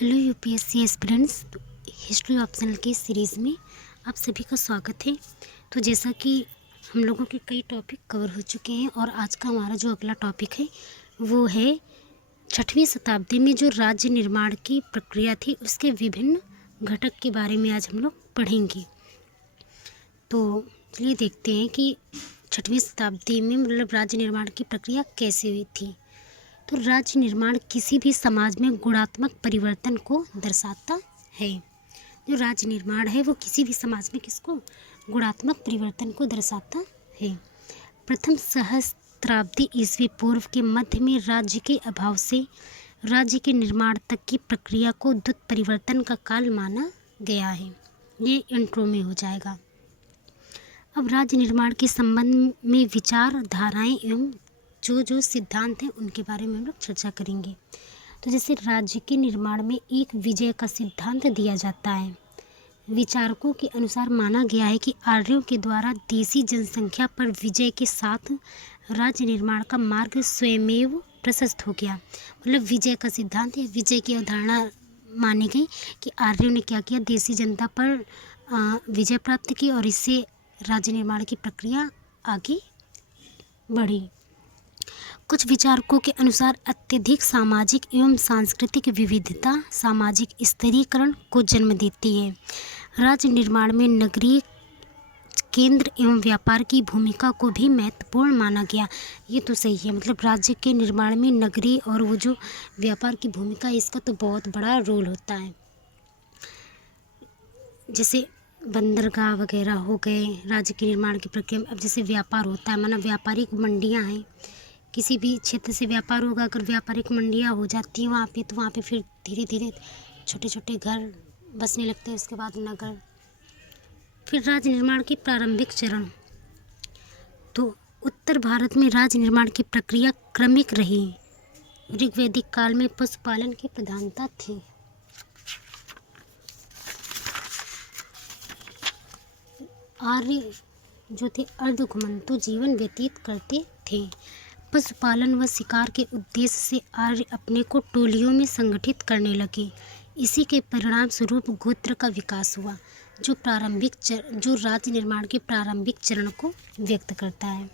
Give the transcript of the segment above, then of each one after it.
Hello UPSC aspirants, history optional की series में आप सभी का स्वागत है। तो जैसा कि हम लोगों के कई टॉपिक कवर हो चुके हैं और आज का हमारा जो अगला टॉपिक है वो है 6वीं शताब्दी में जो राज्य निर्माण की प्रक्रिया थी उसके विभिन्न घटक के बारे में आज हम लोग पढ़ेंगे। तो चलिए देखते हैं कि 6वीं शताब्दी में मतलब राज्य निर्माण की प्रक्रिया कैसे हुई थी। तो राज्य निर्माण किसी भी समाज में गुणात्मक परिवर्तन को दर्शाता है। जो राज्य निर्माण है वो किसी भी समाज में किसको गुणात्मक परिवर्तन को दर्शाता है। प्रथम सहस्त्राब्दी ईस्वी पूर्व के मध्य में राज्य के अभाव से राज्य के निर्माण तक की प्रक्रिया को द्रुत परिवर्तन का काल माना गया है। ये इंट्रो में हो जाएगा। अब राज्य निर्माण के संबंध में विचारधाराएं एवं जो सिद्धांत हैं उनके बारे में हम लोग चर्चा करेंगे। तो जैसे राज्य के निर्माण में एक विजय का सिद्धांत दिया जाता है। विचारकों के अनुसार माना गया है कि आर्यों के द्वारा देशी जनसंख्या पर विजय के साथ राज्य निर्माण का मार्ग स्वयमेव प्रशस्त हो गया। मतलब विजय का सिद्धांत या विजय की अवधारणा मानी गई कि आर्यों ने क्या किया, देशी जनता पर विजय प्राप्त की और इससे राज्य निर्माण की प्रक्रिया आगे बढ़ी। कुछ विचारकों के अनुसार अत्यधिक सामाजिक एवं सांस्कृतिक विविधता सामाजिक स्तरीकरण को जन्म देती है। राज्य निर्माण में नगरीय केंद्र एवं व्यापार की भूमिका को भी महत्वपूर्ण माना गया। ये तो सही है, मतलब राज्य के निर्माण में नगरीय और वो जो व्यापार की भूमिका इसका तो बहुत बड़ा रोल होता है। जैसे बंदरगाह वगैरह हो गए राज्य के निर्माण की प्रक्रिया में। अब जैसे व्यापार होता है, माना व्यापारिक मंडियाँ हैं, किसी भी क्षेत्र से व्यापार होगा, अगर व्यापारिक मंडियाँ हो जाती हैं वहाँ पे, तो वहाँ पे फिर धीरे धीरे छोटे छोटे घर बसने लगते हैं, उसके बाद नगर। फिर राज्य निर्माण के प्रारंभिक चरण। तो उत्तर भारत में राज्य निर्माण की प्रक्रिया क्रमिक रही। ऋग्वैदिक काल में पशुपालन की प्रधानता थी। आर्य जो थे अर्धघुमंतु जीवन व्यतीत करते थे। पशुपालन व शिकार के उद्देश्य से आर्य अपने को टोलियों में संगठित करने लगे। इसी के परिणाम स्वरूप गोत्र का विकास हुआ, जो राज्य निर्माण के प्रारंभिक चरण को व्यक्त करता है।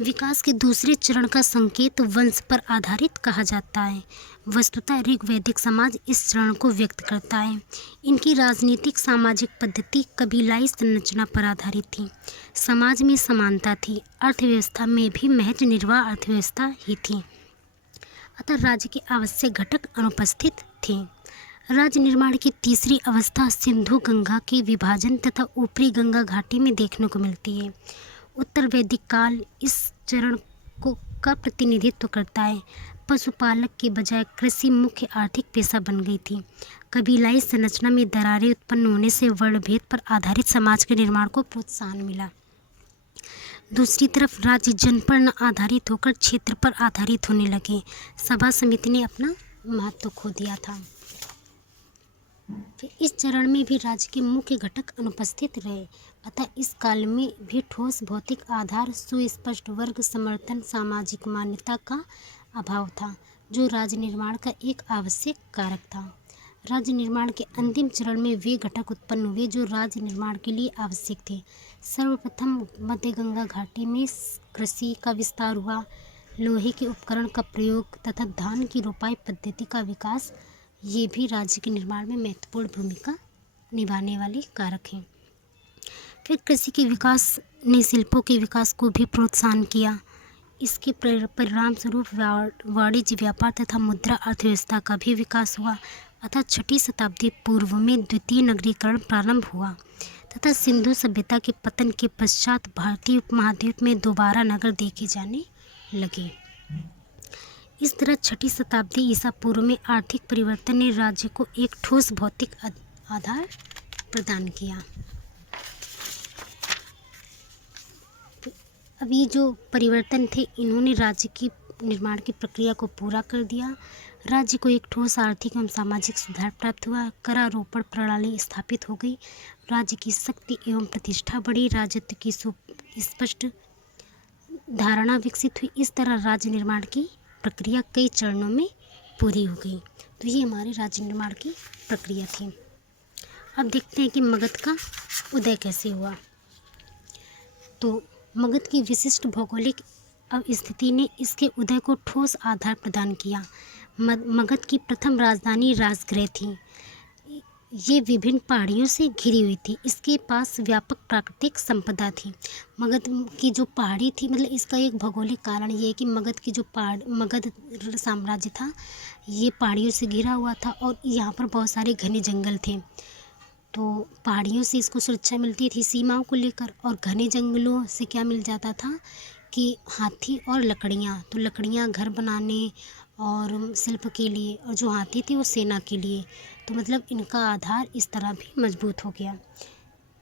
विकास के दूसरे चरण का संकेत वंश पर आधारित कहा जाता है। वस्तुतः ऋग्वैदिक समाज इस चरण को व्यक्त करता है। इनकी राजनीतिक सामाजिक पद्धति कबीलाई संरचना पर आधारित थी। समाज में समानता थी। अर्थव्यवस्था में भी महज निर्वाह अर्थव्यवस्था ही थी। अतः राज्य के आवश्यक घटक अनुपस्थित थे। राज्य निर्माण की तीसरी अवस्था सिंधु गंगा के विभाजन तथा ऊपरी गंगा घाटी में देखने को मिलती है। उत्तर वैदिक काल इस चरण का प्रतिनिधित्व करता है। पशुपालक के बजाय कृषि मुख्य आर्थिक पेशा बन गई थी। कबीलाई संरचना में दरारें उत्पन्न होने से वर्णभेद पर आधारित समाज के निर्माण को प्रोत्साहन मिला। दूसरी तरफ राज्य जन पर न आधारित होकर क्षेत्र पर आधारित होने लगे। सभा समिति ने अपना महत्व खो दिया था। फिर इस चरण में भी राज्य के मुख्य घटक अनुपस्थित रहे। अतः इस काल में भी ठोस भौतिक आधार, सुस्पष्ट वर्ग समर्थन, सामाजिक मान्यता का अभाव था, जो राज्य निर्माण का एक आवश्यक कारक था। राज्य निर्माण के अंतिम चरण में वे घटक उत्पन्न हुए जो राज्य निर्माण के लिए आवश्यक थे। सर्वप्रथम मध्य गंगा घाटी में कृषि का विस्तार हुआ। लोहे के उपकरण का प्रयोग तथा धान की रोपाई पद्धति का विकास, ये भी राज्य के निर्माण में महत्वपूर्ण भूमिका निभाने वाले कारक हैं। फिर कृषि के विकास ने शिल्पों के विकास को भी प्रोत्साहन किया। इसके परिणाम स्वरूप वाणिज्य व्यापार तथा मुद्रा अर्थव्यवस्था का भी विकास हुआ। अतः 6वीं शताब्दी पूर्व में द्वितीय नगरीकरण प्रारंभ हुआ तथा सिंधु सभ्यता के पतन के पश्चात भारतीय उपमहाद्वीप में दोबारा नगर देखे जाने लगे। इस तरह 6वीं शताब्दी ईसा पूर्व में आर्थिक परिवर्तन ने राज्य को एक ठोस भौतिक आधार प्रदान किया। अब ये जो परिवर्तन थे इन्होंने राज्य की निर्माण की प्रक्रिया को पूरा कर दिया। राज्य को एक ठोस आर्थिक एवं सामाजिक सुधार प्राप्त हुआ। करारोपण प्रणाली स्थापित हो गई। राज्य की शक्ति एवं प्रतिष्ठा बढ़ी। राजत्व की स्पष्ट धारणा विकसित हुई। इस तरह राज्य निर्माण की प्रक्रिया कई चरणों में पूरी हो गई। तो ये हमारे राज्य निर्माण की प्रक्रिया थी। अब देखते हैं कि मगध का उदय कैसे हुआ। तो मगध की विशिष्ट भौगोलिक स्थिति ने इसके उदय को ठोस आधार प्रदान किया। मगध की प्रथम राजधानी राजगृह थी। ये विभिन्न पहाड़ियों से घिरी हुई थी। इसके पास व्यापक प्राकृतिक संपदा थी। मगध की जो पहाड़ी थी, मतलब इसका एक भौगोलिक कारण ये है कि मगध की जो मगध साम्राज्य था ये पहाड़ियों से घिरा हुआ था और यहाँ पर बहुत सारे घने जंगल थे। तो पहाड़ियों से इसको सुरक्षा मिलती थी सीमाओं को लेकर, और घने जंगलों से क्या मिल जाता था कि हाथी और लकड़ियाँ। तो लकड़ियाँ घर बनाने और शिल्प के लिए, और जो हाथी थे वो सेना के लिए। तो मतलब इनका आधार इस तरह भी मजबूत हो गया।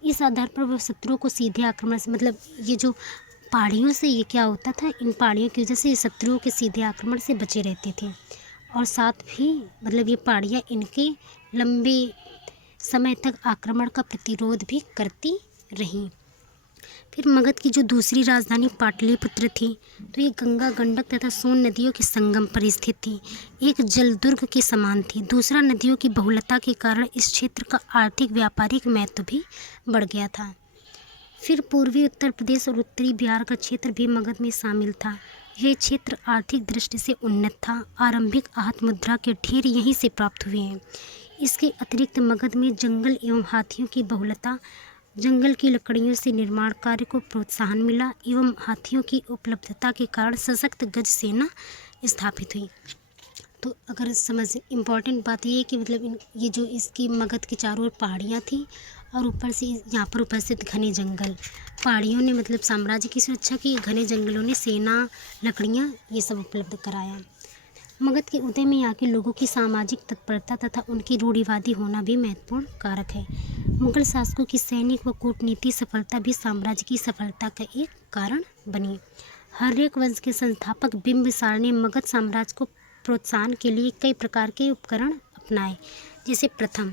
इस आधार पर वह शत्रुओं को सीधे आक्रमण से, मतलब ये जो पहाड़ियों से ये क्या होता था, इन पहाड़ियों की वजह से शत्रुओं के सीधे आक्रमण से बचे रहते थे। और साथ भी मतलब ये पहाड़ियाँ इनके लंबे समय तक आक्रमण का प्रतिरोध भी करती रहीं। फिर मगध की जो दूसरी राजधानी पाटलिपुत्र थी, तो ये गंगा, गंडक तथा सोन नदियों के संगम पर स्थित थी। एक जलदुर्ग के समान थी। दूसरा, नदियों की बहुलता के कारण इस क्षेत्र का आर्थिक व्यापारिक महत्व भी बढ़ गया था। फिर पूर्वी उत्तर प्रदेश और उत्तरी बिहार का क्षेत्र भी मगध में शामिल था। यह क्षेत्र आर्थिक दृष्टि से उन्नत था। आरंभिक आहत मुद्रा के ढेर यहीं से प्राप्त हुए हैं। इसके अतिरिक्त मगध में जंगल एवं हाथियों की बहुलता, जंगल की लकड़ियों से निर्माण कार्य को प्रोत्साहन मिला एवं हाथियों की उपलब्धता के कारण सशक्त गज सेना स्थापित हुई। तो अगर समझ इम्पॉर्टेंट बात ये है कि मतलब ये जो इसकी मगध के चारों ओर पहाड़ियाँ थी और ऊपर से यहाँ पर उपस्थित घने जंगल। पहाड़ियों ने मतलब साम्राज्य की सुरक्षा की, घने जंगलों ने सेना, लकड़ियाँ ये सब उपलब्ध कराया। मगध के उदय में यहाँ के लोगों की सामाजिक तत्परता तथा उनकी रूढ़िवादी होना भी महत्वपूर्ण कारक है। मुगल शासकों की सैनिक व कूटनीति सफलता भी साम्राज्य की सफलता का एक कारण बनी। हर्यक वंश के संस्थापक बिंबिसार ने मगध साम्राज्य को प्रोत्साहन के लिए कई प्रकार के उपकरण अपनाए। जैसे प्रथम,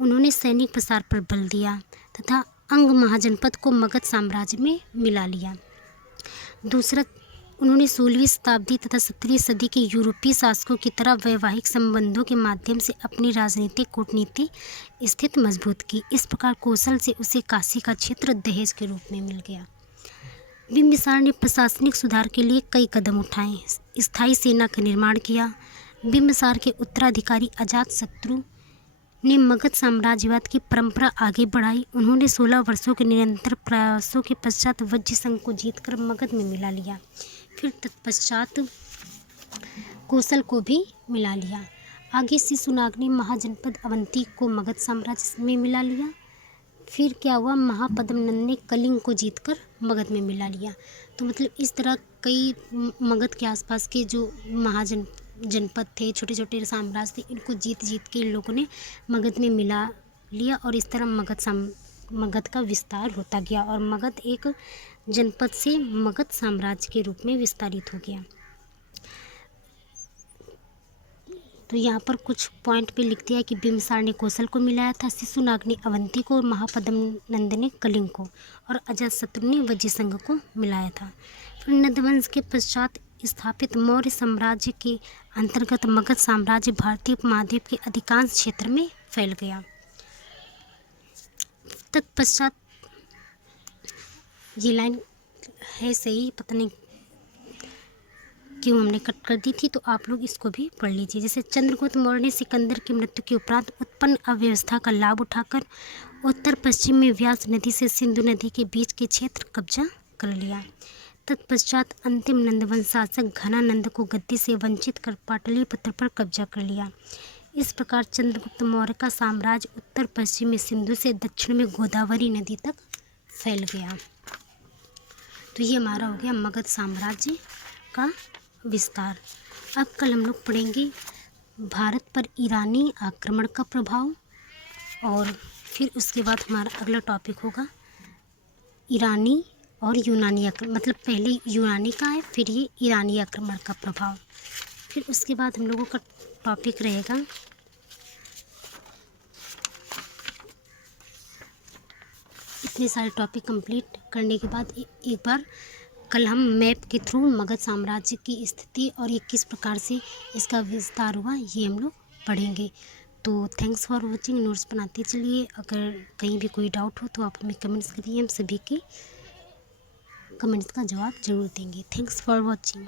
उन्होंने सैनिक प्रसार पर बल दिया तथा अंग महाजनपद को मगध साम्राज्य में मिला लिया। दूसरा, उन्होंने 16वीं शताब्दी तथा 17वीं सदी के यूरोपीय शासकों की तरह वैवाहिक संबंधों के माध्यम से अपनी राजनीतिक कूटनीति स्थिति मजबूत की। इस प्रकार कौशल से उसे काशी का क्षेत्र दहेज के रूप में मिल गया। बिंबिसार ने प्रशासनिक सुधार के लिए कई कदम उठाए, स्थायी सेना का निर्माण किया। बिंबिसार के उत्तराधिकारी अजातशत्रु ने मगध साम्राज्यवाद की परंपरा आगे बढ़ाई। उन्होंने 16 वर्षों के निरंतर प्रयासों के पश्चात वज्र संघ को जीतकर मगध में मिला लिया। फिर तत्पश्चात कौशल को भी मिला लिया। आगे शिशुनाग ने महाजनपद अवंती को मगध साम्राज्य में मिला लिया। फिर क्या हुआ, महापद्मनंद ने कलिंग को जीतकर मगध में मिला लिया। तो मतलब इस तरह कई मगध के आसपास के जो जनपद थे, छोटे छोटे साम्राज्य थे, इनको जीत के इन लोगों ने मगध में मिला लिया और इस तरह मगध का विस्तार होता गया और मगध एक जनपद से मगध साम्राज्य के रूप में विस्तारित हो गया। तो यहाँ पर कुछ पॉइंट पे लिख दिया कि बिंबिसार ने कौशल को मिलाया था, शिशुनाग ने अवंती को, महापद्मनंद ने कलिंग को और अजातशत्रु ने वज्र संघ को मिलाया था। फिर नंदवंश के पश्चात स्थापित मौर्य साम्राज्य के अंतर्गत मगध साम्राज्य भारतीय उपमहाद्वीप के अधिकांश क्षेत्र में फैल गया। तत्पश्चात ये लाइन है सही, पता नहीं क्यों हमने कट कर दी थी, तो आप लोग इसको भी पढ़ लीजिए। जैसे चंद्रगुप्त मौर्य ने सिकंदर की मृत्यु के उपरांत उत्पन्न अव्यवस्था का लाभ उठाकर उत्तर पश्चिम में व्यास नदी से सिंधु नदी के बीच के क्षेत्र कब्जा कर लिया। तत्पश्चात अंतिम नंदवंश शासक घनानंद को गद्दी से वंचित कर पाटलिपुत्र पर कब्जा कर लिया। इस प्रकार चंद्रगुप्त मौर्य का साम्राज्य उत्तर पश्चिम में सिंधु से दक्षिण में गोदावरी नदी तक फैल गया। तो ये हमारा हो गया मगध साम्राज्य का विस्तार। अब कल हम लोग पढ़ेंगे भारत पर ईरानी आक्रमण का प्रभाव, और फिर उसके बाद हमारा अगला टॉपिक होगा ईरानी और यूनानी आक्रमण, मतलब पहले यूनानी का है फिर ये ईरानी आक्रमण का प्रभाव। फिर उसके बाद हम लोगों का टॉपिक रहेगा इतने सारे टॉपिक कंप्लीट करने के बाद एक बार कल हम मैप के थ्रू मगध साम्राज्य की स्थिति और ये किस प्रकार से इसका विस्तार हुआ ये हम लोग पढ़ेंगे। तो थैंक्स फॉर वॉचिंग। नोट्स बनाते चलिए। अगर कहीं भी कोई डाउट हो तो आप हमें कमेंट्स करिए, हम सभी के कमेंट्स का जवाब ज़रूर देंगे। Thanks for watching.